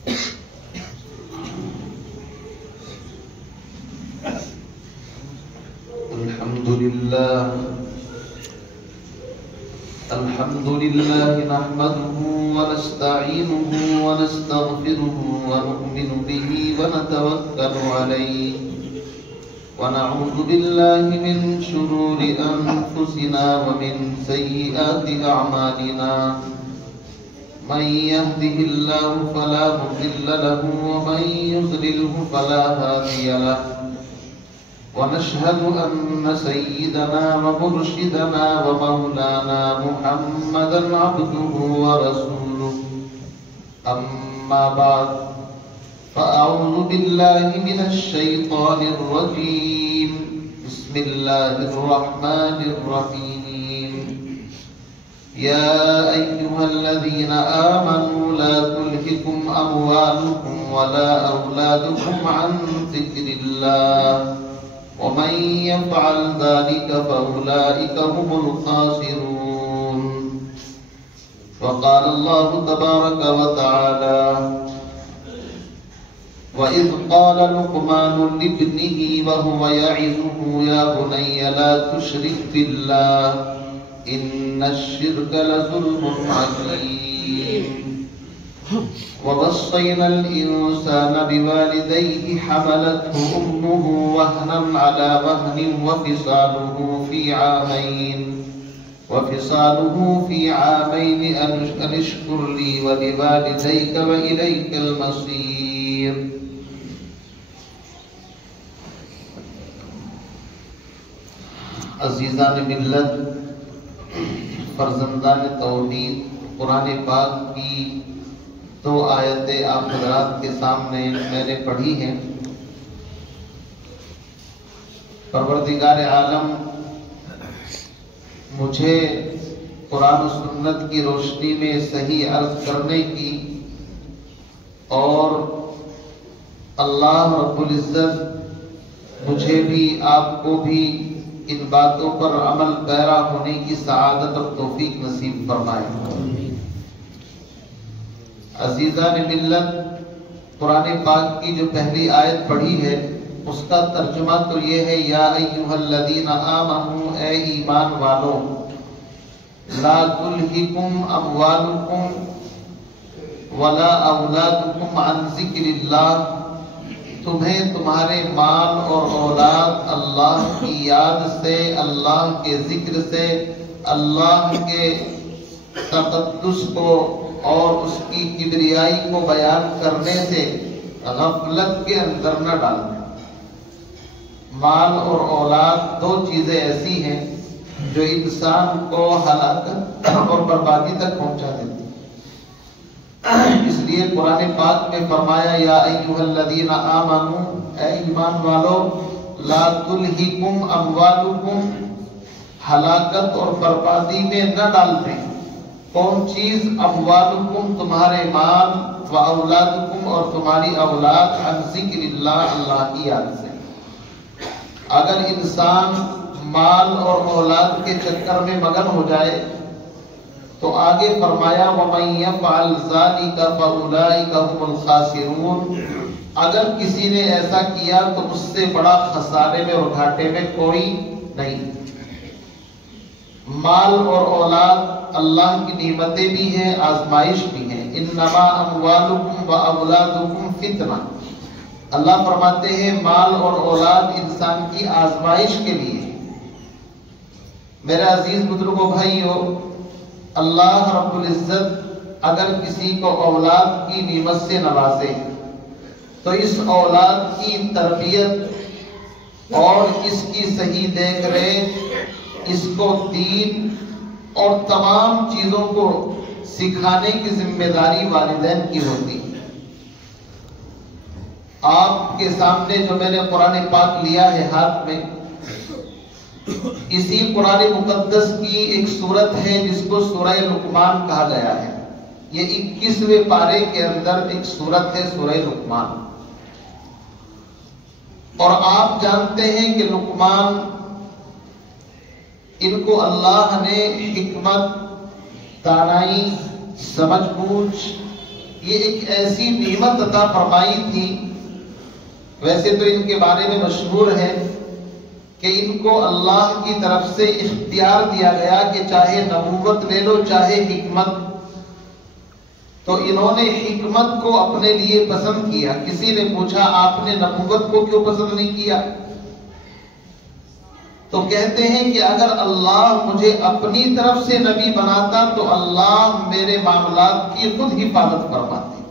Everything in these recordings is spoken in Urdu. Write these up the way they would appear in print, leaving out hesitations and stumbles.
الحمد لله نحمده ونستعينه ونستغفره ونؤمن به ونتوكل عليه ونعوذ بالله من شرور أنفسنا ومن سيئات أعمالنا من يهده الله فلا مضل له ومن يضلله فلا هادي له ونشهد أن سيدنا ومرشدنا ومولانا محمدا عبده ورسوله أما بعد فأعوذ بالله من الشيطان الرجيم بسم الله الرحمن الرحيم يا أيها الذين آمنوا لا تلهكم أموالكم ولا أولادكم عن ذكر الله ومن يفعل ذلك فأولئك هم الخاسرون وقال الله تبارك وتعالى وإذ قال لقمان لابنه وهو يعظه يا بني لا تشرك بالله إن الشرك لظلم عظيم ووصينا الإنسان بوالديه حملته أمه وهنا على وهن وفصاله في عامين أن اشكر لي ولوالديك وإليك المصير. عزیزان ملت، فرزندان توحید، قرآن پاک کی دو آیتیں آپ حضرات کے سامنے میں نے پڑھی ہیں. پروردگار عالم مجھے قرآن و سنت کی روشنی میں صحیح عرض کرنے کی اور اللہ رب العزت مجھے بھی آپ کو بھی ان باتوں پر عمل پیرا ہونے کی سعادت اور توفیق نصیب فرمائے. عزیزان ملت، قرآن پاک کی جو پہلی آیت پڑھی ہے اس کا ترجمہ تو یہ ہے یا ایھا الذین آمنوا، اے ایمان والو، لا تلہکم اموالکم ولا اولادکم عن ذکر اللہ، تمہیں تمہارے مال اور اولاد اللہ کی یاد سے، اللہ کے ذکر سے، اللہ کے تقدس کو اور اس کی کبریائی کو بیان کرنے سے غفلت کے اندر نہ ڈالنا. مال اور اولاد دو چیزیں ایسی ہیں جو انسان کو ہلاکت اور بربادی تک پہنچا دیتی. اس لیے قرآن پاک میں فرمایا یا ایھا الذین آمنوا، اے ایمان والو، لا تلہکم اموالکم، ہلاکت اور بربادی میں نہ ڈالتے. کون چیز؟ اموالکم، تمہارے مال، و اولادکم، اور تمہاری اولاد، عن ذکر اللہ، اللہ کی یاد سے. اگر انسان مال اور اولاد کے چکر میں مگن ہو جائے تو آگے فرمایا وَمَن يَفْعَلْ ذَلِكَ فَأُولَئِكَ هُمُ الْخَاسِرُونَ، اگر کسی نے ایسا کیا تو اس سے بڑا خسارے میں اور گھاٹے میں کوئی نہیں. مال اور اولاد اللہ کی نعمتیں بھی ہیں، آزمائش بھی ہیں. انما اموالکم و اولادکم فتنہ، اللہ فرماتے ہیں مال اور اولاد انسان کی آزمائش کے لیے. میرے عزیز بزرگوں بھائیو، اللہ رب العزت اگر کسی کو اولاد کی نعمت سے نوازے تو اس اولاد کی تربیت اور اس کی صحیح دیکھ ریکھ، اس کو دین اور تمام چیزوں کو سکھانے کی ذمہ داری والدین کی ہوتی. آپ کے سامنے جو میں نے قرآن پاک لیا ہے ہاتھ میں، اسی قرآن مقدس کی ایک سورت ہے جس کو سورہ لقمان کہا گیا ہے. یہ 21ویں پارے کے اندر ایک سورت ہے سورہ لقمان. اور آپ جانتے ہیں کہ لقمان، ان کو اللہ نے حکمت، دانائی، سمجھ بوجھ یہ ایک ایسی نعمت عطا فرمائی تھی. ویسے تو ان کے بارے میں مشہور ہے کہ ان کو اللہ کی طرف سے اختیار دیا گیا کہ چاہے نبوت لے لو چاہے حکمت. تو انہوں نے حکمت کو اپنے لیے پسند کیا. کسی نے پوچھا آپ نے نبوت کو کیوں پسند نہیں کیا؟ تو کہتے ہیں کہ اگر اللہ مجھے اپنی طرف سے نبی بناتا تو اللہ میرے معاملات کی خود حفاظت فرماتے.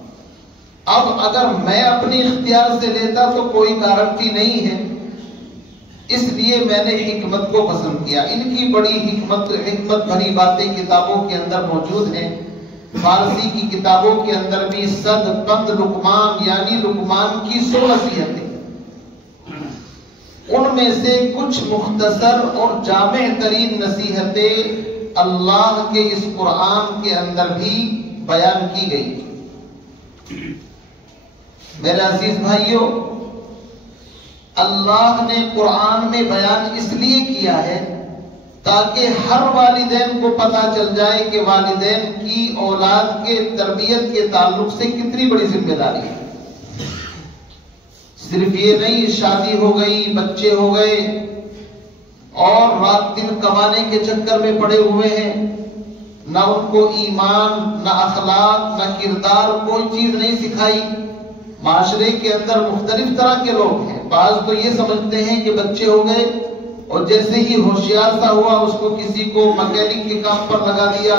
اب اگر میں اپنی اختیار سے لیتا تو کوئی گارنٹی نہیں ہے، اس لیے میں نے حکمت کو پسند کیا. ان کی بڑی حکمت بھری باتیں کتابوں کے اندر موجود ہیں. فارسی کی کتابوں کے اندر بھی صد پند لقمان یعنی لقمان کی 100 نصیحتیں، ان میں سے کچھ مختصر اور جامع ترین نصیحتیں اللہ کے اس قرآن کے اندر بھی بیان کی گئی. میرے عزیز بھائیوں، اللہ نے قرآن میں بیان اس لیے کیا ہے تاکہ ہر والدین کو پتہ چل جائے کہ والدین کی اولاد کے تربیت کے تعلق سے کتنی بڑی ذمہ داری ہے. صرف یہ نہیں شادی ہو گئی، بچے ہو گئے اور رات دن کمانے کے چکر میں پڑے ہوئے ہیں، نہ ان کو ایمان نہ اخلاق نہ کردار کوئی چیز نہیں سکھائی. معاشرے کے اندر مختلف طرح کے لوگ ہیں. بعض تو یہ سمجھتے ہیں کہ بچے ہو گئے اور جیسے ہی ہوشیار سا ہوا اس کو کسی کو مکینک کے کام پر لگا دیا،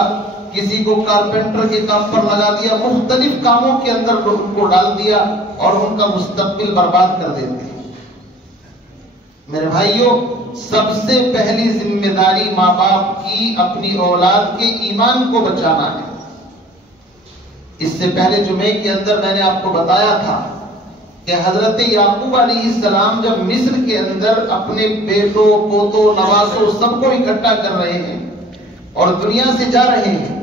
کسی کو کارپینٹر کے کام پر لگا دیا، مختلف کاموں کے اندر ان کو ڈال دیا اور ان کا مستقبل برباد کر دیتے ہیں. میرے بھائیوں، سب سے پہلی ذمہ داری ماں باپ کی اپنی اولاد کے ایمان کو بچانا ہے. اس سے پہلے جمعے کے اندر میں نے آپ کو بتایا تھا کہ حضرت یعقوب علیہ السلام جب مصر کے اندر اپنے بیٹوں پوتوں نوازوں سب کو اکٹھا کر رہے ہیں اور دنیا سے جا رہے ہیں،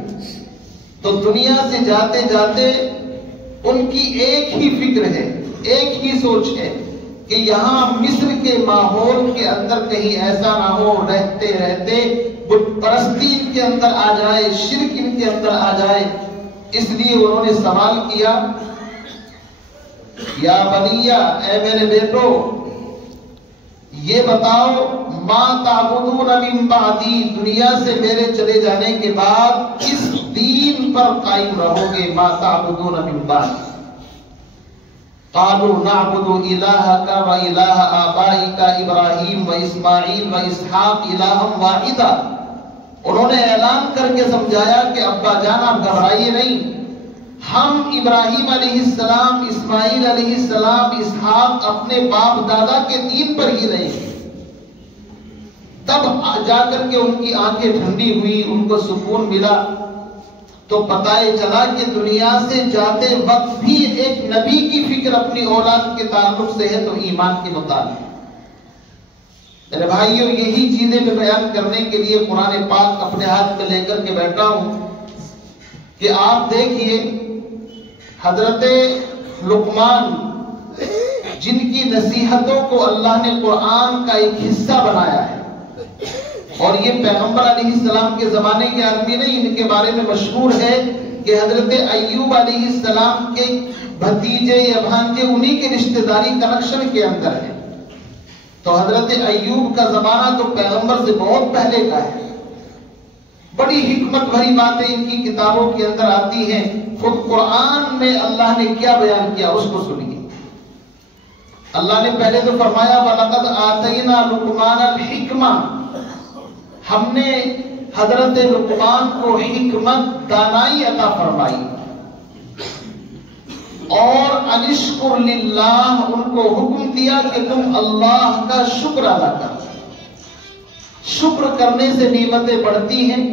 تو دنیا سے جاتے جاتے ان کی ایک ہی فکر ہے، ایک ہی سوچ ہے کہ یہاں مصر کے ماحول کے اندر کہیں ایسا نہ ہو رہتے رہتے بت پرستی ان کے اندر آ جائے، شرک ان کے اندر آ جائے. اس لیے انہوں نے سوال کیا، یا بنیا، اے میرے بیٹو، یہ بتاؤ ما تعبدون من بعدی، دنیا سے میرے چلے جانے کے بعد کس دین پر قائم رہو گے؟ ما تعبدون من بعدی. قالوا نعبد الہک و الہ آبائک ابراہیم و اسماعیل و اسحاق الہا واحدا. انہوں نے اعلان کر کے سمجھایا کہ ابا جان آپ گھبرائیے نہیں، ہم ابراہیم علیہ السلام، اسماعیل علیہ السلام، اسحاق اپنے باپ دادا کے دین پر ہی رہیں گے. تب جا کر کے ان کی آنکھیں ٹھنڈی ہوئی، ان کو سکون ملا. تو پتہ چلا کہ دنیا سے جاتے وقت بھی ایک نبی کی فکر اپنی اولاد کے تعلق سے ہے تو ایمان کے مطابق. میرے بھائیوں، یہی چیزیں میں بیان کرنے کے لیے قرآن پاک اپنے ہاتھ میں لے کر کے بیٹھا ہوں کہ آپ دیکھیے حضرت لقمان جن کی نصیحتوں کو اللہ نے قرآن کا ایک حصہ بنایا ہے، اور یہ پیغمبر علیہ السلام کے زمانے کے آدمی نہیں، ان کے بارے میں مشہور ہے کہ حضرت ایوب علیہ السلام کے بھتیجے یا بھانجے انہی کے رشتہ داری کنیکشن کے اندر ہے. تو حضرت ایوب کا زمانہ تو پیغمبر سے بہت پہلے کا ہے. بڑی حکمت بھری باتیں ان کی کتابوں کے اندر آتی ہیں. خود قرآن میں اللہ نے کیا بیان کیا اس کو سنیے. اللہ نے پہلے تو فرمایا وَلَقَدْ آتَيْنَا لُقْمَانَ الْحِكْمَةَ، ہم نے حضرت لقمان کو حکمت دانائی عطا فرمائی، اور انشکر للہ، ان کو حکم دیا کہ تم اللہ کا شکر ادا کرو. شکر کرنے سے نعمتیں بڑھتی ہیں،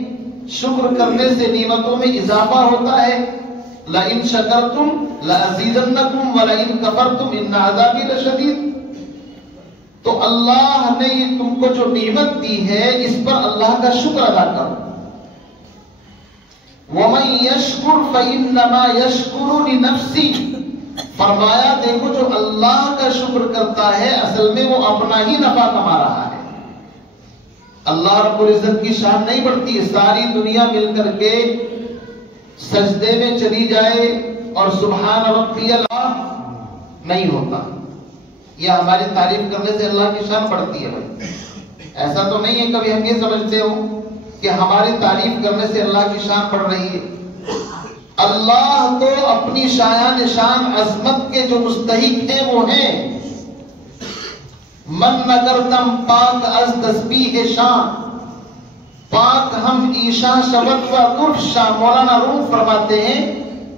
شکر کرنے سے نعمتوں میں اضافہ ہوتا ہے. لَإِن شَكَرْتُمْ لَأَزِيدَنَّكُمْ وَلَإِن كَفَرْتُمْ إِنَّ عَذَابِي لَشَدِيدٌ. تو اللہ نے تم کو جو نعمت دی ہے اس پر اللہ کا شکر ادا کرو. وَمَن يَشْكُرْ فَإِنَّمَا يَشْكُرُ لِنَفْسِهِ، فرمایا دیکھو جو اللہ کا شکر کرتا ہے اصل میں وہ اپنا ہی نفع کما رہا ہے. اللہ رب العزت کی شان نہیں بڑھتی. ساری دنیا مل کر کے سجدے میں چلی جائے اور سبحان ربی اللہ نہیں ہوتا. یہ ہماری تعریف کرنے سے اللہ کی شان بڑھتی ہے بھائی. ایسا تو نہیں ہے کبھی ہم یہ سمجھتے ہو کہ ہماری تعریف کرنے سے اللہ کی شان بڑھ رہی ہے. اللہ تو اپنی شایان شان عظمت کے جو مستحق ہیں وہ ہیں. من نگر تم پاک از تسبیح شان، پاک ہم ایشا شبت و درد شاہ. مولانا روم فرماتے ہیں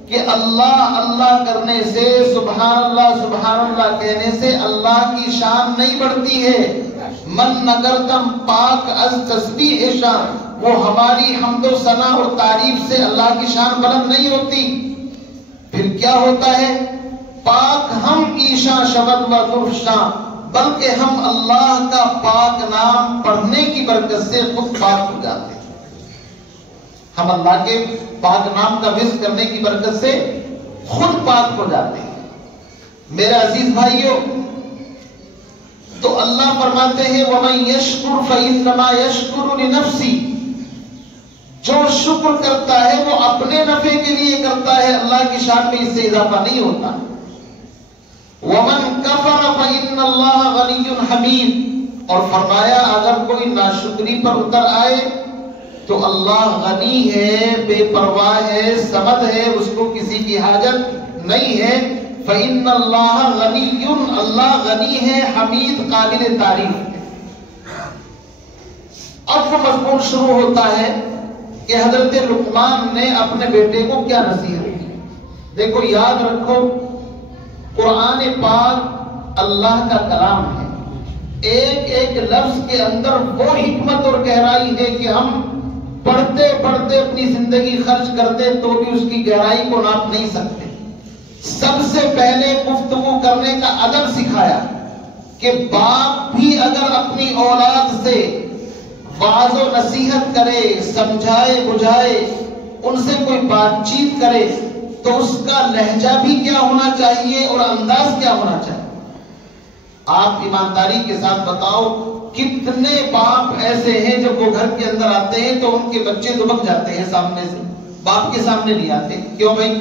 کہ اللہ اللہ کرنے سے، سبحان اللہ کہنے سے اللہ کی شان نہیں بڑھتی ہے. من نگر تم پاک از تسبیح شان، وہ ہماری حمد و ثنا اور تعریف سے اللہ کی شان بلند نہیں ہوتی. پھر کیا ہوتا ہے؟ پاک ہم ایشا شبت و درد شاہ، بلکہ ہم اللہ کا پاک نام پڑھنے کی برکت سے خود پاک ہو جاتے ہیں. ہم اللہ کے پاک نام کا وزن کرنے کی برکت سے خود پاک ہو جاتے ہیں. میرے عزیز بھائیوں، تو اللہ فرماتے ہیں وَمَن يَشْكُرْ فَإِنَّمَا يَشْكُرُ لِنَفْسِهِ، جو شکر کرتا ہے وہ اپنے نفع کے لیے کرتا ہے، اللہ کی شان میں اس سے اضافہ نہیں ہوتا. وَمَن كَفَرَ فَإِنَّ اللَّهَ غَنِيٌّ حَمِيدٌ، اور فرمایا اگر کوئی ناشکری پر اتر آئے تو اللہ غنی ہے، بے پرواہ ہے، سمد ہے، اس کو کسی کی حاجت نہیں ہے. فَإِنَّ اللَّهَ غَنِيٌّ، اللہ غنی ہے، حمید قابل تعریف. اب وہ مضمون شروع ہوتا ہے کہ حضرت لقمان نے اپنے بیٹے کو کیا نصیحت کی. دیکھو یاد رکھو، قرآن پاک اللہ کا کلام ہے. ایک ایک لفظ کے اندر وہ حکمت اور گہرائی ہے کہ ہم پڑھتے پڑھتے اپنی زندگی خرچ کرتے تو بھی اس کی گہرائی کو ناپ نہیں سکتے. سب سے پہلے گفتگو کرنے کا ادب سکھایا کہ باپ بھی اگر اپنی اولاد سے واعظ و نصیحت کرے، سمجھائے بجھائے، ان سے کوئی بات چیت کرے تو اس کا لہجہ بھی کیا ہونا چاہیے اور انداز کیا ہونا چاہیے. آپ ایمانداری کے ساتھ بتاؤ کتنے باپ ایسے ہیں جب وہ گھر کے اندر آتے ہیں تو ان کے بچے دبک جاتے ہیں سامنے سے، باپ کے سامنے نہیں آتے. کیوں بھائی؟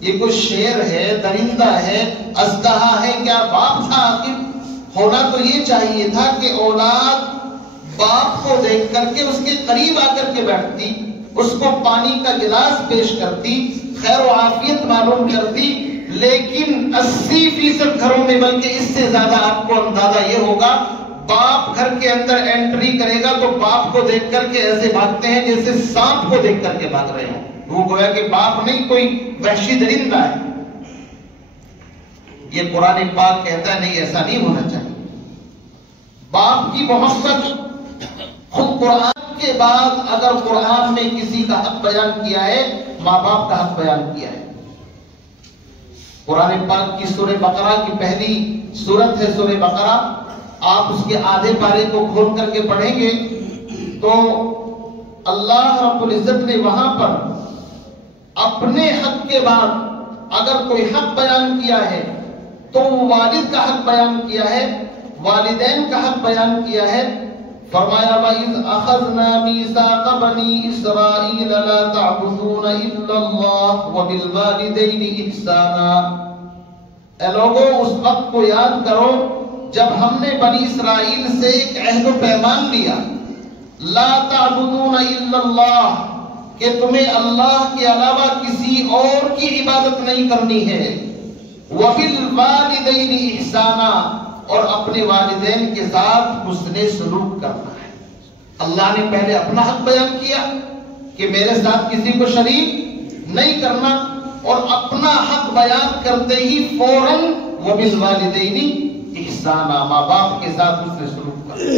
یہ کوئی شیر ہے، درندہ ہے، اژدہا ہے، کیا باپ تھا؟ آخر ہونا تو یہ چاہیے تھا کہ اولاد باپ کو دیکھ کر کے اس کے قریب آ کر کے بیٹھتی، اس کو پانی کا گلاس پیش کرتی، خیر و عافیت معلوم کرتی. لیکن 80% گھروں میں، بلکہ اس سے زیادہ آپ کو اندازہ یہ ہوگا، باپ گھر کے اندر انٹری کرے گا تو باپ کو دیکھ کر کے ایسے بھاگتے ہیں جیسے سانپ کو دیکھ کر کے بھاگ رہے ہوں. وہ گویا کہ باپ نہیں، کوئی وحشی درندہ ہے. یہ قرآن پاک کہتا ہے نہیں، ایسا نہیں ہونا چاہیے. باپ کی محبت خود قرآن کے بعد اگر قرآن میں کسی کا حق بیان کیا ہے، ماں باپ کا حق بیان کیا ہے. قرآن پاک کی سورہ بقرہ کی پہلی سورت ہے سورہ بقرہ. آپ اس کے آدھے پارے کو کھول کر کے پڑھیں گے تو اللہ رب العزت نے وہاں پر اپنے حق کے بعد اگر کوئی حق بیان کیا ہے تو والد کا حق بیان کیا ہے، والدین کا حق بیان کیا ہے. فرمایا وَإِذْ أَخَذْنَا مِيثَاقَ بَنِي إِسْرَائِيلَ لَا تَعْبُدُونَ إِلَّا اللَّهَ وَبِالْوَالِدَيْنِ إِحْسَانًا. اے لوگو اس وقت کو یاد کرو جب ہم نے بنی اسرائیل سے ایک عہد و پیمان لیا، لا تعبدون الا اللہ، کہ تمہیں اللہ کے علاوہ کسی اور کی عبادت نہیں کرنی ہے، وبالوالدین احسانا، اور اپنے والدین کے ساتھ حسن سلوک کرنا ہے. اللہ نے پہلے اپنا حق بیان کیا کہ میرے ساتھ کسی کو شریک نہیں کرنا، اور اپنا حق بیان کرتے ہی فوراً وبالوالدین احسانا، ماں باپ کے ساتھ حسن سلوک کرنا.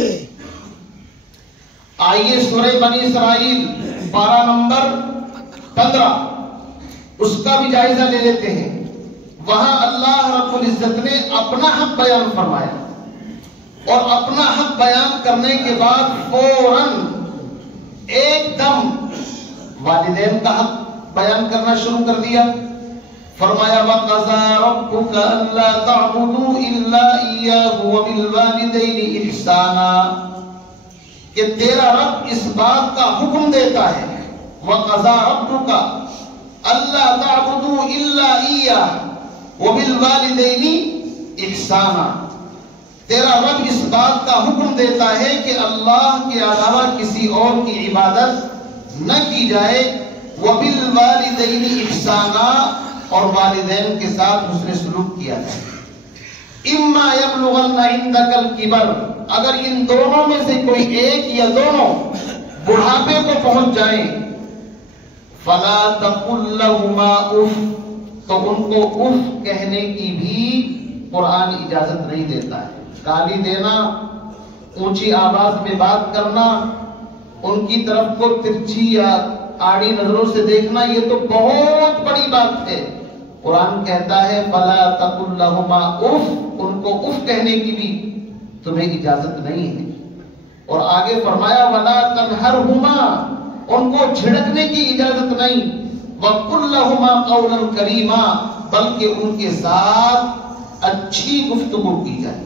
آئیے سورہ بنی اسرائیل پارہ نمبر 15 اس کا بھی جائزہ لے لیتے ہیں. وہاں اللہ رب العزت نے اپنا حق بیان فرمایا، اور اپنا حق بیان کرنے کے بعد فوراً ایک دم والدین کا حق بیان کرنا شروع کر دیا. فرمایا وَقَضَىٰ رَبُّكَ أَلَّا تَعْبُدُوا إِلَّا إِيَّاهُ وَبِالْوَالِدَيْنِ إِحْسَانًا، کہ تیرا رب اس بات کا حکم دیتا ہے، وَقَضَىٰ رَبُّكَ، اللہ تعبدوا الا ایہ وبالوالدین احسانا، تیرا رب اس بات کا حکم دیتا ہے کہ اللہ کے علاوہ کسی اور کی عبادت نہ کی جائے، وبالوالدین احسانا، اور والدین کے ساتھ حسن سلوک کیا جائے۔ اما یبلغن عندک الکبر، اگر ان دونوں میں سے کوئی ایک یا دونوں بڑھاپے کو پہنچ جائیں، فلا تقل لهما اف، تو ان کو اف کہنے کی بھی قرآن اجازت نہیں دیتا ہے۔ گالی دینا، اونچی آواز میں بات کرنا، ان کی طرف کو ترچھی یا آڑی نظروں سے دیکھنا، یہ تو بہت بڑی بات ہے۔ قرآن کہتا ہے فلا تقل لهما اف، ان کو اف کہنے کی بھی تمہیں اجازت نہیں ہے۔ اور آگے فرمایا ولا تنہرهما، ان کو جھڑکنے کی اجازت نہیں، وقل لهما قولا کریما، بلکہ ان کے ساتھ اچھی گفتگو کی جائے۔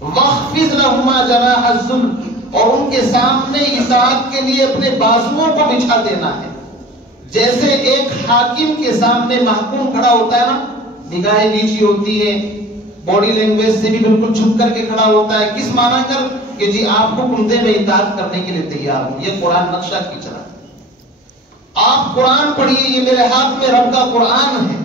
وَاخْفِضْ لَهُمَا جَنَاحَ الذُّلِّ، اور ان کے سامنے اطاعت کے لیے اپنے بازوؤں کو بچھا دینا ہے۔ جیسے ایک حاکم کے سامنے محکوم کھڑا ہوتا ہے نا، نگاہیں نیچی ہوتی ہے، باڈی لینگویج سے بھی بالکل چھپ کر کے کھڑا ہوتا ہے، کس معنی کر کہ جی آپ حکم دیں میں اطاعت کرنے کے لیے تیار ہوں۔ یہ قرآن نقشہ کھینچ رہا ہے۔ آپ قرآن پڑھیے، یہ میرے ہاتھ میں رب کا قرآن ہے،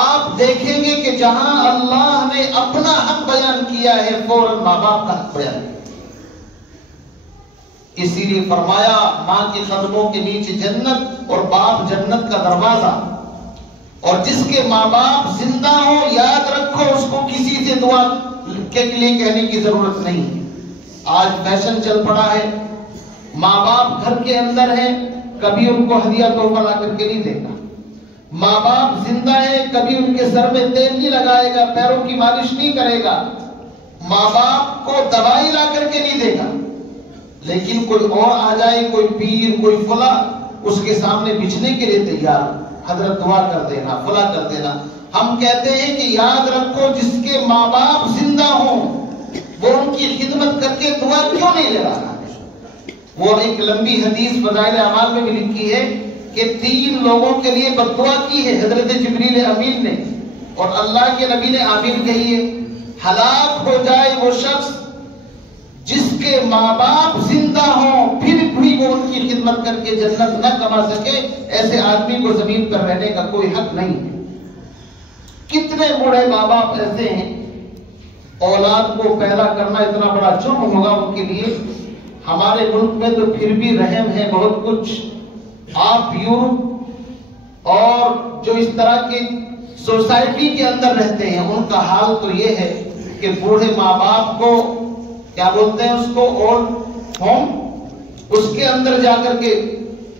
آپ دیکھیں گے کہ جہاں اللہ نے اپنا حق بیان کیا ہے فوراً ماں باپ کا حق بیان کیا۔ اسی لیے فرمایا ماں کے قدموں کے نیچے جنت اور باپ جنت کا دروازہ، اور جس کے ماں باپ زندہ ہوں یاد رکھو اس کو کسی سے دعا کے لیے کہنے کی ضرورت نہیں ہے۔ آج فیشن چل پڑا ہے، ماں باپ گھر کے اندر ہیں، کبھی ان کو ہدیہ تحفہ لا کر کے نہیں دے گا۔ ماں باپ زندہ ہے، کبھی ان کے سر میں تیل نہیں لگائے گا، پیروں کی مالش نہیں کرے گا، ماں باپ کو دوائی لا کر کے نہیں دے گا۔ لیکن کوئی اور آ جائے، کوئی پیر، کوئی فلاں، اس کے سامنے بچھنے کے لیے تیار، حضرت دعا کر دینا، فلاں کر دینا۔ ہم کہتے ہیں کہ یاد رکھو جس کے ماں باپ زندہ ہوں وہ ان کی خدمت کر کے دعا کیوں نہیں لے رہا؟ وہ ایک لمبی حدیث فضائل اعمال میں بھی لکھی ہے کہ 3 لوگوں کے لیے بد دعا کی ہے حضرت جبریل امین نے، اور اللہ کے نبی نے آمین کہی ہے۔ ہلاک ہو جائے وہ شخص جس کے ماں باپ زندہ ہوں پھر بھی وہ ان کی خدمت کر کے جنت نہ کما سکے، ایسے آدمی کو زمین پر رہنے کا کوئی حق نہیں ہے۔ کتنے بڑے ماں باپ ایسے ہیں، اولاد کو پیدا کرنا اتنا بڑا جرم ہوگا ان کے لیے، ہمارے ملک میں تو پھر بھی رحم ہے بہت کچھ۔ آپ یورپ اور جو اس طرح کی سوسائٹی کے اندر رہتے ہیں ان کا حال تو یہ ہے کہ بوڑھے ماں باپ کو کیا بولتے ہیں اس کو، اولڈ ہوم، اس کے اندر جا کر کے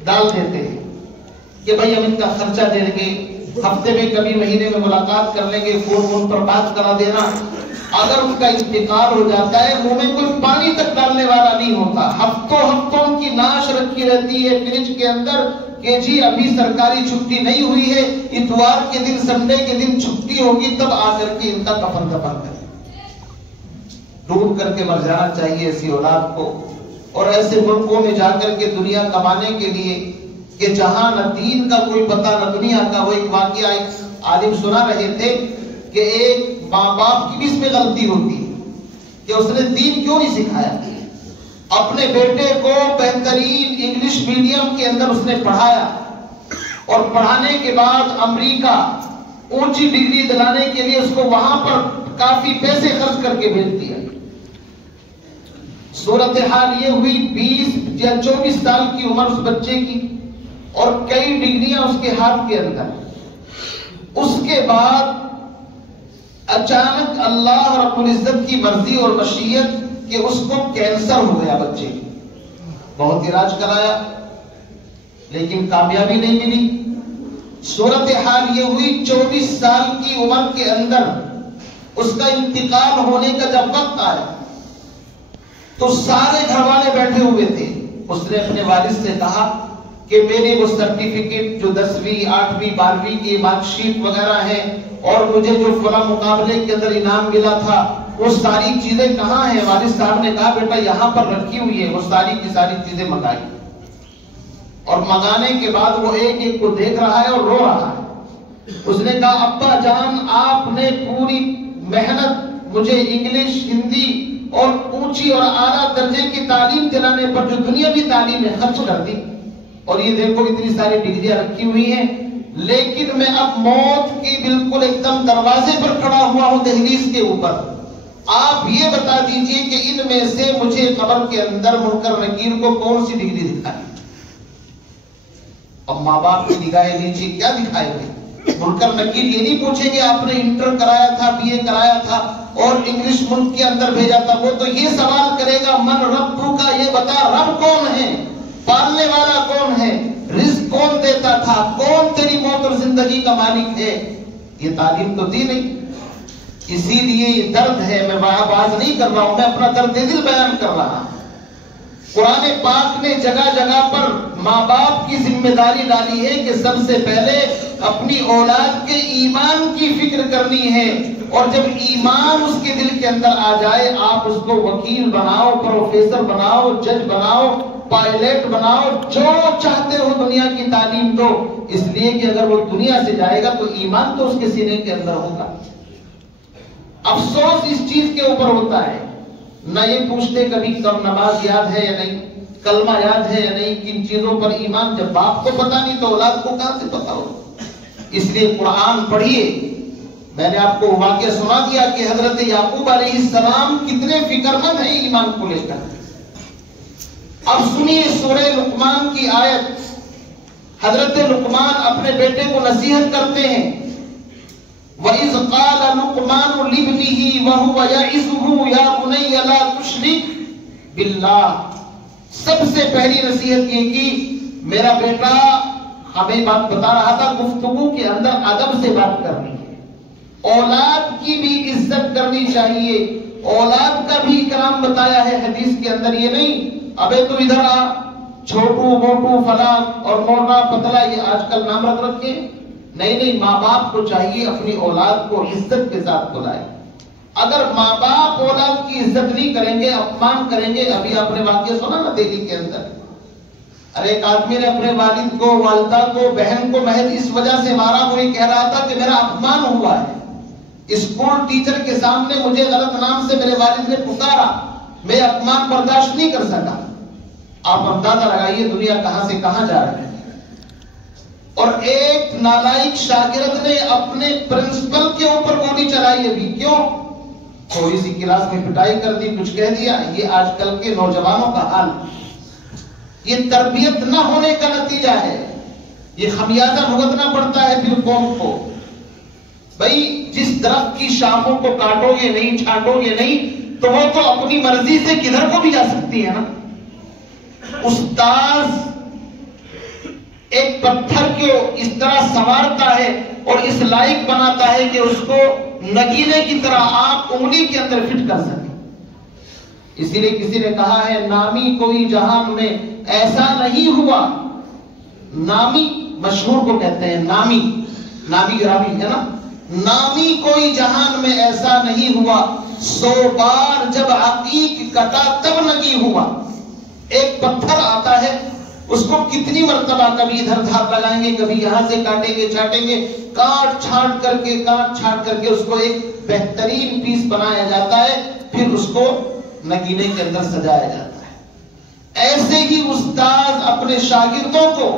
ڈال دیتے ہیں کہ بھائی ہم ان کا خرچہ دیں گے، ہفتے میں کبھی مہینے میں ملاقات کر لیں گے، فون پر بات کرا دینا۔ اگر ان کا انتقال ہو جاتا ہے منہ میں کوئی پانی تک ڈالنے والا نہیں ہوتا، ہفتوں ان کی ناش رکھی رہتی ہے فریج کے اندر کہ جی ابھی سرکاری چھٹی نہیں ہوئی ہے، اتوار کے دن سنڈے کے دن چھٹی ہوگی تب آ کر کے ان کا کفن دفن کریں۔ ڈوب کر کے مر جانا چاہیے ایسی اولاد کو۔ اور ایسے ملکوں میں جا کر کے دنیا کمانے کے لیے کہ جہاں نہ دین کا کوئی پتہ نہ دنیا کا، وہ ایک واقعہ ایک عالم سنا رہے تھے کہ ایک ماں باپ کی بھی اس میں غلطی ہوتی ہے کہ اس نے دین کیوں نہیں سکھایا۔ اپنے بیٹے کو بہترین انگلش میڈیم کے اندر اس نے پڑھایا، اور پڑھانے کے بعد امریکہ اونچی ڈگری دلانے کے لیے اس کو وہاں پر کافی پیسے خرچ کر کے بھیج دیا۔ صورتحال یہ ہوئی 20 یا 24 سال کی عمر اس بچے کی، اور کئی ڈگریاں اس کے ہاتھ کے اندر۔ اس کے بعد اچانک اللہ رب العزت کی مرضی اور مشیت کہ اس کو کینسر ہو گیا بچے کی۔ بہت علاج کرایا لیکن کامیابی نہیں ملی۔ صورتحال یہ ہوئی 24 سال کی عمر کے اندر اس کا انتقال ہونے کا جب وقت آیا تو سارے گھر والے بیٹھے ہوئے تھے۔ اس نے اپنے والد سے کہا کہ میرے وہ سرٹیفکیٹ جو 10ویں 8ویں 12ویں کی مارک شیٹ وغیرہ ہیں، اور مجھے جو فلاں مقابلے کے اندر انعام ملا تھا وہ ساری چیزیں کہاں ہیں؟ والد صاحب نے کہا بیٹا یہاں پر رکھی ہوئی ہے۔ وہ ساری کی ساری چیزیں منگائی اور منگانے کے بعد وہ ایک ایک کو دیکھ رہا ہے اور رو رہا ہے۔ اس نے کہا ابا جان آپ نے پوری محنت مجھے انگلش، ہندی اور اونچی اور اعلیٰ درجے کی تعلیم دلانے پر جو دنیاوی تعلیم ہے خرچ کر دی، اور یہ دیکھو اتنی ساری ڈگریاں رکھی ہوئی ہیں، لیکن میں اب موت کی بالکل ایک دم دروازے پر کھڑا ہوا ہوں، دہلیز کے اوپر۔ آپ یہ بتا دیجئے کہ ان میں سے مجھے قبر کے اندر منکر نکیر کو کون سی ڈگری دکھائے؟ اب ماں باپ کی نگاہیں نیچے کیا دکھائے گے؟ منکر نکیر یہ نہیں پوچھیں گے آپ نے انٹر کرایا تھا، بی اے کرایا تھا اور انگلش ملک کے اندر بھیجا تھا، وہ تو یہ سوال کرے گا من ربو کا، یہ بتا رب کون ہے، پالنے والا کون ہے، رزق کون دیتا تھا، کون تیری موت اور زندگی کا مالک ہے؟ یہ تعلیم تو دی نہیں۔ اسی لیے یہ درد ہے، میں آواز نہیں کر رہا ہوں، میں اپنا درد دل بیان کر رہا ہوں۔ قرآن پاک نے جگہ جگہ پر ماں باپ کی ذمہ داری ڈالی ہے کہ سب سے پہلے اپنی اولاد کے ایمان کی فکر کرنی ہے، اور جب ایمان اس کے دل کے اندر آ جائے آپ اس کو وکیل بناؤ، پروفیسر بناؤ، جج بناؤ، پائلٹ بناؤ، جو چاہتے ہو دنیا کی تعلیم دو، اس لیے کہ اگر وہ دنیا سے جائے گا تو ایمان تو اس کے سینے کے اندر ہوگا۔ افسوس اس چیز کے اوپر ہوتا ہے، نہ یہ پوچھتے کبھی کب نماز یاد ہے یا نہیں، کلمہ یاد ہے یا نہیں، کن چیزوں پر ایمان، جب باپ کو پتا نہیں تو اولاد کو کہاں سے پتا ہو؟ اس لیے قرآن پڑھیے۔ میں نے آپ کو واقعہ سنا دیا کہ حضرت یعقوب علیہ السلام کتنے فکر مند ہیں ایمان کو لے کر۔ اب سنیے سورہ لقمان کی آیت۔ حضرت لقمان اپنے بیٹے کو نصیحت کرتے ہیں، وَإِذْ قَالَ لُقْمَانُ لِابْنِهِ وَهُوَ يَعِظُهُ يَا بُنَيَّ لَا تُشْرِكْ بِاللَّهِ۔ سب سے پہلی نصیحت یہ کی، میرا بیٹا ہمیں بات بتا رہا تھا، گفتگو کے اندر ادب سے بات کرنی ہے، اولاد کی بھی عزت کرنی چاہیے، اولاد کا بھی اکرام بتایا ہے حدیث کے اندر۔ یہ نہیں ابے تو ادھر آ، چھوٹو موٹو فلاں اور موٹا پتلا یہ آج کل نام رکھ رکھے، نہیں، ماں باپ کو چاہیے اپنی اولاد کو عزت کے ساتھ بلائے۔ اگر ماں باپ اولاد کی عزت نہیں کریں گے، اپمان کریں گے، ابھی آپ نے واقعہ سنا نا دہلی کے اندر، ارے ایک آدمی نے اپنے والد کو، والدہ کو، بہن کو محض اس وجہ سے مارا، وہ یہ کہہ رہا تھا کہ میرا اپمان ہوا ہے، اسکول ٹیچر کے سامنے مجھے غلط نام سے میرے والد نے پکارا، میں اپمان برداشت نہیں کر سکا۔ آپ اندازہ لگائیے دنیا کہاں سے کہاں جا رہے ہیں۔ اور ایک نالائق شاگرد نے اپنے پرنسپل کے اوپر گولی چلائی، ابھی کیوں؟ تھوڑی سی کلاس میں پٹائی کر دی، کچھ کہہ دیا۔ یہ آج کل کے نوجوانوں کا حال، یہ تربیت نہ ہونے کا نتیجہ ہے، یہ خمیازہ بھگتنا پڑتا ہے پھر قوم کو۔ بھائی جس درخت کی شاخوں کو کاٹو گے نہیں، چھانٹو گے نہیں، تو وہ تو اپنی مرضی سے کدھر کو بھی جا سکتی ہے نا۔ استاذ ایک پتھر کو اس طرح سنوارتا ہے اور اس لائق بناتا ہے کہ اس کو نگینے کی طرح آپ انگلی کے اندر فٹ کر سکیں۔ اسی لیے کسی نے کہا ہے نامی کوئی جہان میں ایسا نہیں ہوا، نامی مشہور کو کہتے ہیں، نامی گرامی ہے نا، نامی کوئی جہان میں ایسا نہیں ہوا، 100 بار جب عقیق کٹا تب نگی ہوا۔ ایک پتھر آتا ہے، اس کو کتنی مرتبہ کبھی ادھر دھار لگائیں گے، کبھی یہاں سے کاٹیں گے، چاٹیں گے، کاٹ چھانٹ کر کے اس کو ایک بہترین پیس بنایا جاتا ہے، پھر اس کو نگینے کے اندر سجایا جاتا ہے۔ ایسے ہی استاذ اپنے شاگردوں کو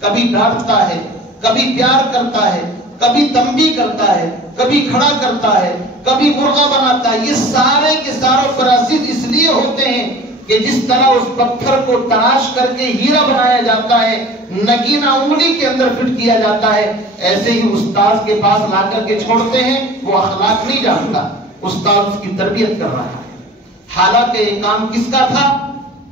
کبھی ڈانٹتا ہے، کبھی پیار کرتا ہے، کبھی تنبیہ کرتا ہے، کبھی کھڑا کرتا ہے، کبھی مرغا بناتا ہے۔ یہ سارے کے سارے پراسس اس لیے ہوتے ہیں کہ جس طرح اس پتھر کو تراش کر کے ہیرا بنایا جاتا ہے، نگینہ انگلی کے اندر فٹ کیا جاتا ہے، ایسے ہی استاذ کے پاس لا کر کے چھوڑتے ہیں۔ وہ اخلاق نہیں جانتا، استاذ اس کی تربیت کر رہا ہے۔ حالانکہ یہ کام کس کا تھا؟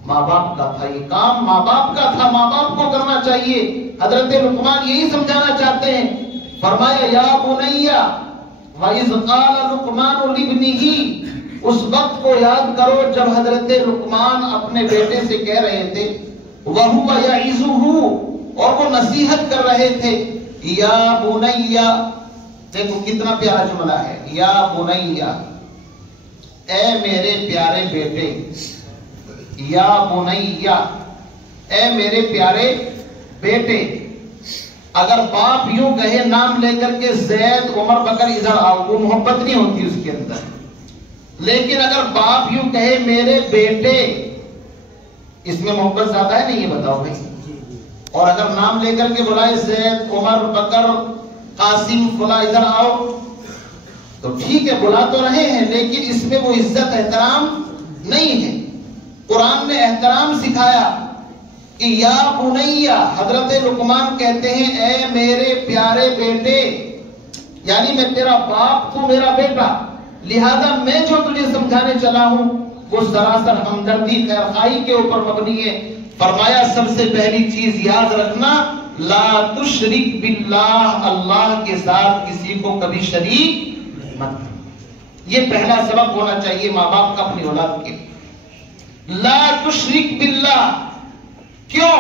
ماں باپ کا تھا۔ یہ کام ماں باپ کا تھا، ماں باپ کو کرنا چاہیے۔ حضرت لقمان یہی سمجھانا چاہتے ہیں، فرمایا یا بنی وَإِذْ قَالَ لُقْمَانُ لِابْنِهِ، اس وقت کو یاد کرو جب حضرت لقمان اپنے بیٹے سے کہہ رہے تھے، وَهُوَ يَعِظُهُ، اور وہ نصیحت کر رہے تھے، یا بنی، دیکھو کتنا پیارا جملہ ہے، یا بنی، اے میرے پیارے بیٹے، یا بنی، اے میرے پیارے بیٹے، اگر باپ یوں کہے نام لے کر کے زید عمر بکر ادھر آؤ، وہ محبت نہیں ہوتی اس کے اندر. لیکن اگر باپ یوں کہے میرے بیٹے، اس میں محبت زیادہ ہے نہیں؟ یہ بتاؤ بھائی. اور اگر نام لے کر کے بلائے زید عمر بکر قاسم فلاں ادھر آؤ، تو ٹھیک ہے بلا تو رہے ہیں، لیکن اس میں وہ عزت احترام نہیں ہے. قرآن نے احترام سکھایا کہ یا بنیا، حضرت لقمان کہتے ہیں اے میرے پیارے بیٹے، یعنی میں تیرا باپ، تو میرا بیٹا، لہذا میں جو تجھے سمجھانے چلا ہوں وہ سراسر ہمدردی خیرخواہی کے اوپر مبنی ہے. فرمایا سب سے پہلی چیز یاد رکھنا، لا تشرک باللہ، اللہ کے ساتھ کسی کو کبھی شریک مت کرنا. یہ پہلا سبق ہونا چاہیے ماں باپ کا اپنی اولاد کے. لا تشرک باللہ، کیوں؟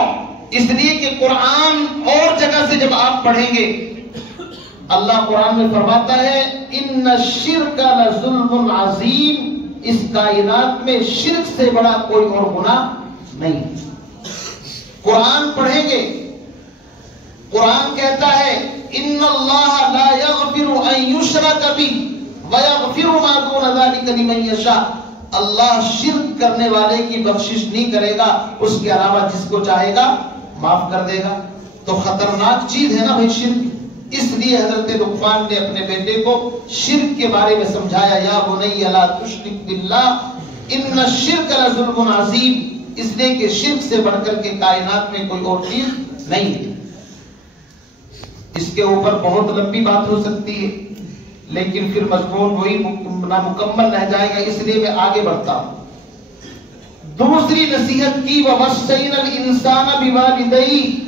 اس لیے کہ قرآن اور جگہ سے جب آپ پڑھیں گے، اللہ قرآن میں فرماتا ہے ان الشرک لظلم عظیم، اس کائنات میں شرک سے بڑا کوئی اور گناہ نہیں. قرآن پڑھیں گے، قرآن کہتا ہے ان اللہ لا یغفر ان یشرک بہ ویغفر ما دون ذلک لمن یشاء، اللہ شرک کرنے والے کی بخشش نہیں کرے گا، اس کے علاوہ جس کو چاہے گا معاف کر دے گا. تو خطرناک چیز ہے نا بھائی شرک. اس لیے حضرت لقمان نے اپنے بیٹے کو شرک کے بارے میں سمجھایا، یا بنی لا تشرک باللہ ان الشرک لظلم عظیم، اس لیے کہ شرک سے بڑھ کر کے کائنات میں کوئی اور چیز نہیں ہے. اس کے اوپر بہت لمبی بات ہو سکتی ہے، لیکن پھر مضمون وہی نامکمل رہ جائے گا، اس لیے میں آگے بڑھتا ہوں. دوسری نصیحت کی وَوَصَّيْنَا الْإِنسَانَ بِوَالِدَيْهِ،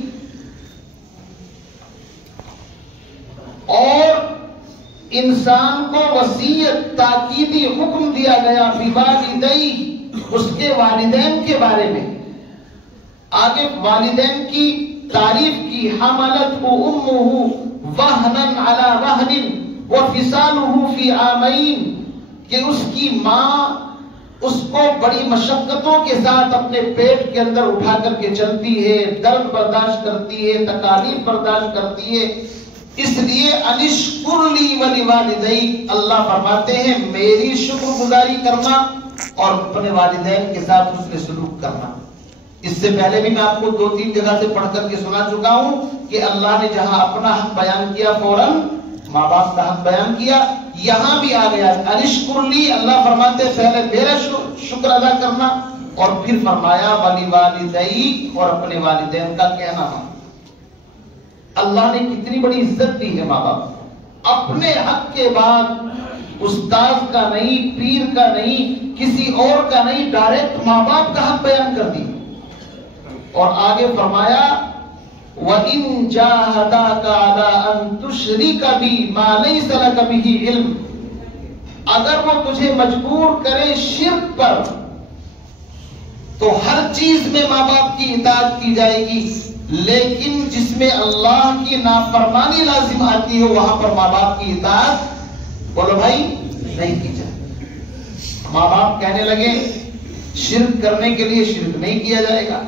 اور انسان کو وصیت تاکیدی حکم دیا گیا بِوَالِدَيْهِ، اس کے والدین کے بارے میں. آگے والدین کی تعریف کی، حملتہ امہ وہنا علی وہن وفصالہ فی عامین، کہ اس کی ماں اس کو بڑی مشقتوں کے ساتھ اپنے پیٹ کے اندر اٹھا کر کے چلتی ہے، درد برداشت کرتی ہے، تکالیف برداشت کرتی ہے. اس لیے انشکر لی ولوالدیک، اللہ فرماتے ہیں میری شکر گزاری کرنا اور اپنے والدین کے ساتھ حسن سلوک کرنا. اس سے پہلے بھی میں آپ کو 2-3 جگہ سے پڑھ کر کے سنا چکا ہوں کہ اللہ نے جہاں اپنا حق بیان کیا فوراً ماں باپ کا حق بیان کیا. یہاں بھی آ گیا انشکر لی، اللہ فرماتے پہلے میرا شکر ادا کرنا، اور پھر فرمایا ولوالدیک، اور اپنے والدین کا کہنا. اللہ نے کتنی بڑی عزت دی ہے ماں باپ. اپنے حق کے بعد استاد کا نہیں، پیر کا نہیں، کسی اور کا نہیں، ڈائریکٹ ماں باپ کا حق بیان کر دی. اور آگے فرمایا وَإِن جَاهَدَاكَ عَلَىٰ أَن تُشْرِكَ بِي مَا لَيْسَ لَكَ بِهِ عِلْمٌ، اگر وہ تجھے مجبور کرے شرک پر، تو ہر چیز میں ماں باپ کی اطاعت کی جائے گی، لیکن جس میں اللہ کی نافرمانی لازم آتی ہے وہاں پر ماں باپ کی اطاعت بولو بھائی نہیں کی جائے. ماں باپ کہنے لگے شرک کرنے کے لیے شرک نہیں کیا جائے گا.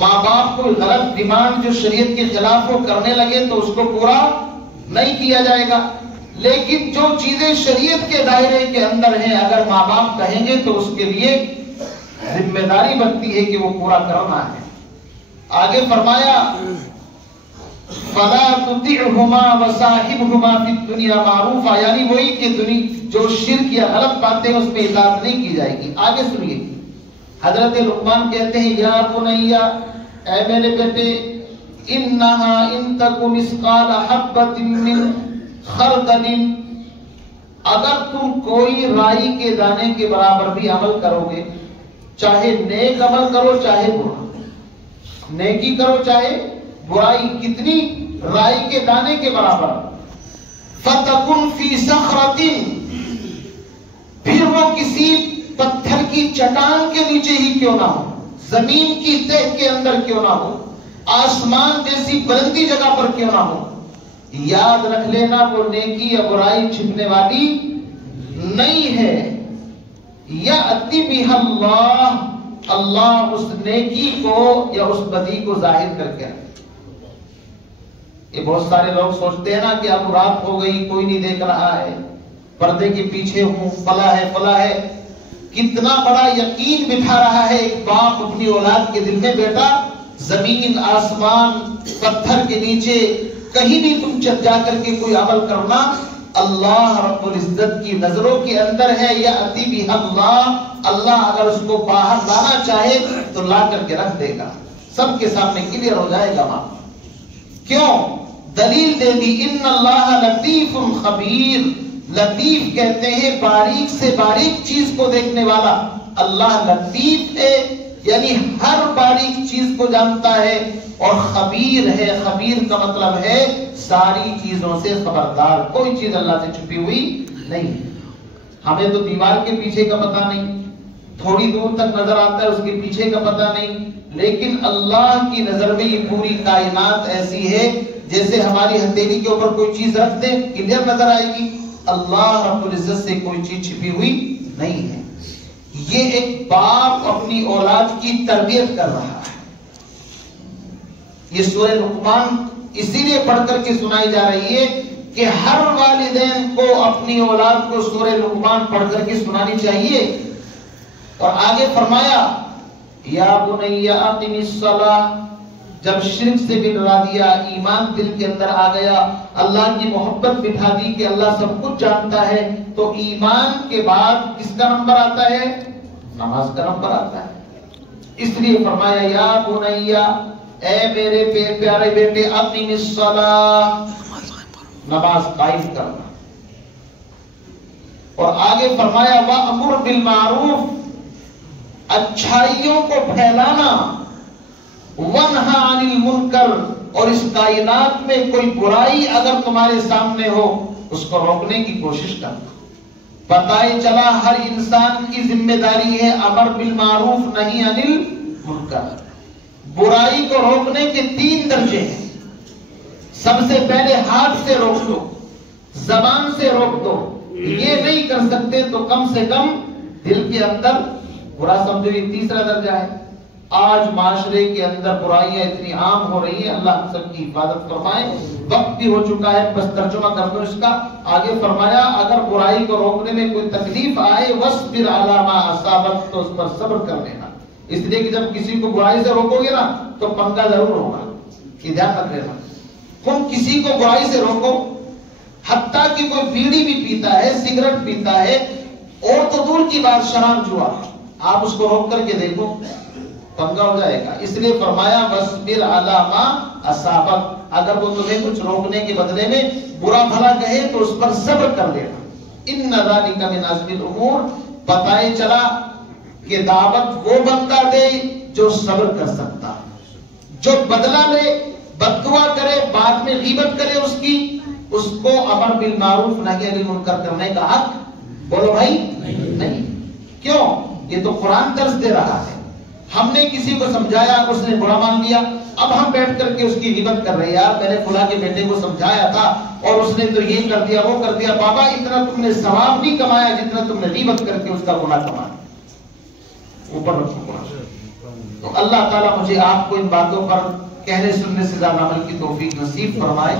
ماں باپ کو غلط ڈیمانڈ جو شریعت کے خلاف وہ کرنے لگے تو اس کو پورا نہیں کیا جائے گا. لیکن جو چیزیں شریعت کے دائرے کے اندر ہیں اگر ماں باپ کہیں گے تو اس کے لیے ذمہ داری بنتی ہے کہ وہ پورا کرنا ہے. آگے فرمایا فَلَا تُطِعْهُمَا وَصَاحِبْهُمَا فِي الدُّنْيَا مَعْرُوفًا، یعنی وہی کہ جو شرک یا غلط باتیں اس میں اطاعت نہیں کی جائے گی. آگے سنیے، حضرت لقمان کہتے ہیں یا بنیا، اے میرے بیٹے، انہا ان تک مثقال حبۃ من خردل، اگر تم کوئی رائی کے دانے کے برابر بھی عمل کرو گے، چاہے نیک عمل کرو چاہے برا، نیکی کرو چاہے برائی، کتنی؟ رائی کے دانے کے برابر. فتکن فی صخرۃ، پھر وہ کسی پتھر کی چٹان کے نیچے ہی کیوں نہ ہو، زمین کی تہ کے اندر کیوں نہ ہو، آسمان جیسی بلندی جگہ پر کیوں نہ ہو، یاد رکھ لینا وہ نیکی یا برائی چھپنے والی نہیں ہے. یأتی بہا اللہ، اللہ اس نیکی کو یا اس بدی کو ظاہر کر کے یہ بہت سارے لوگ سوچتے ہیں نا کہ اب رات ہو گئی کوئی نہیں دیکھ رہا ہے، پردے کے پیچھے ہوں، فلاں ہے. کتنا بڑا یقین بٹھا رہا ہے ایک باپ اپنی اولاد کے دل میں، بیٹا زمین آسمان پتھر کے نیچے کہیں بھی تم جا کر کے کوئی عمل کرنا، اللہ رب العزت کی نظروں کے اندر ہے. یا اتی بھی اللہ اگر اس کو باہر لانا چاہے تو لا کر کے رکھ دے گا، سب کے سامنے کلیئر ہو جائے گا. ماں کیوں؟ دلیل دے دی، ان اللہ لطیف خبیر. لطیف کہتے ہیں باریک سے باریک چیز کو دیکھنے والا. اللہ لطیف ہے یعنی ہر باریک چیز کو جانتا ہے، اور خبیر ہے، خبیر کا مطلب ہے ساری چیزوں سے خبردار. کوئی چیز اللہ سے چھپی ہوئی نہیں. ہمیں تو دیوار کے پیچھے کا پتہ نہیں، تھوڑی دور تک نظر آتا ہے، اس کے پیچھے کا پتہ نہیں، لیکن اللہ کی نظر میں یہ پوری کائنات ایسی ہے جیسے ہماری ہتھیلی کے اوپر کوئی چیز رکھ دے کلیئر نظر آئے گی. اللہ رب العزت سے کوئی چیز چھپی ہوئی نہیں ہے. یہ ایک باپ اپنی اولاد کی تربیت کر رہا ہے. یہ سورہ لقمان اسی لیے پڑھ کر کے سنائی جا رہی ہے کہ ہر والدین کو اپنی اولاد کو سورہ لقمان پڑھ کر کے سنانی چاہیے. اور آگے فرمایا یا بنی اقم الصلاۃ. جب شرک سے بھی ڈرا دیا، ایمان دل کے اندر آ گیا، اللہ کی محبت بٹھا دی کہ اللہ سب کچھ جانتا ہے، تو ایمان کے بعد کس کا نمبر آتا ہے؟ نماز کا نمبر آتا ہے. اس لیے فرمایا یا بنی، اے میرے پیارے بیٹے، اقم الصلاۃ، نماز قائم کرنا. اور آگے فرمایا وَأْمُرْ بِالْمَعْرُوفِ، اچھائیوں کو پھیلانا، وَنْهَ عَنِ الْمُنْكَرِ، اور اس کائنات میں کوئی برائی اگر تمہارے سامنے ہو اس کو روکنے کی کوشش کرنا. پتہ چلا ہر انسان کی ذمہ داری ہے امر بالمعروف نہی عن المنکر. برائی کو روکنے کے 3 درجے ہیں. سب سے پہلے ہاتھ سے روک دو، زبان سے روک دو. یہ نہیں کر سکتے تو کم سے کم دل کے اندر برا سمجھو. یہ 3 درجہ ہے. آج معاشرے کے اندر برائیاں اتنی عام ہو رہی ہیں، اللہ ہم سب کی حفاظت فرمائے. وقت بھی ہو چکا ہے، بس ترجمہ کر دو اس کا. آگے فرمایا اگر برائی کو روکنے میں کوئی تکلیف آئے وَاصْبِرْ عَلَىٰ مَا أَصَابَكَ، تو اس پر صبر کر لینا. اس لیے کہ جب کسی کو برائی سے روکو گے نا تو پنگا ضرور ہوگا، یہ دھیان رکھ لینا. تم کسی کو برائی سے روکو، حتیٰ کہ کوئی بیڑی بھی پیتا ہے، سگریٹ پیتا ہے، اور تو دور کی بات شراب جوا، آپ اس کو روک کر کے دیکھو پنگا ہو جائے گا. اس لیے فرمایا وَاصْبِرْ عَلَىٰ مَا أَصَابَكَ، اگر وہ تمہیں کچھ روکنے کے بدلے میں برا بھلا کہے تو اس پر صبر کر لینا. إِنَّ ذَلِكَ مِنْ عَزْمِ الْأُمُورِ، پتہ چلا کہ دعوت وہ بندہ دے جو صبر کر سکتا، جو بدلہ لے، بد دعا کرے، بعد میں غیبت کرے اس کی، اس کو امر بالمعروف نہی عن المنکر کرنے کا حق بولو بھائی نہیں. کیوں؟ یہ تو قرآن درس دے رہا ہے. ہم نے کسی کو سمجھایا، اس نے برا مان لیا، اب ہم بیٹھ کر کے اس کی غیبت کر رہے ہیں. یار میں نے فلاں کے بیٹے کو سمجھایا تھا اور اس نے تو یہ کر دیا وہ کر دیا. بابا اتنا تم نے ثواب نہیں کمایا جتنا تم نے غیبت کر کے اس کا گناہ کمایا. اوپر رکھو قرآن. تو اللہ تعالیٰ مجھے آپ کو ان باتوں پر کہنے سننے سے زیادہ عمل کی توفیق نصیب فرمائے.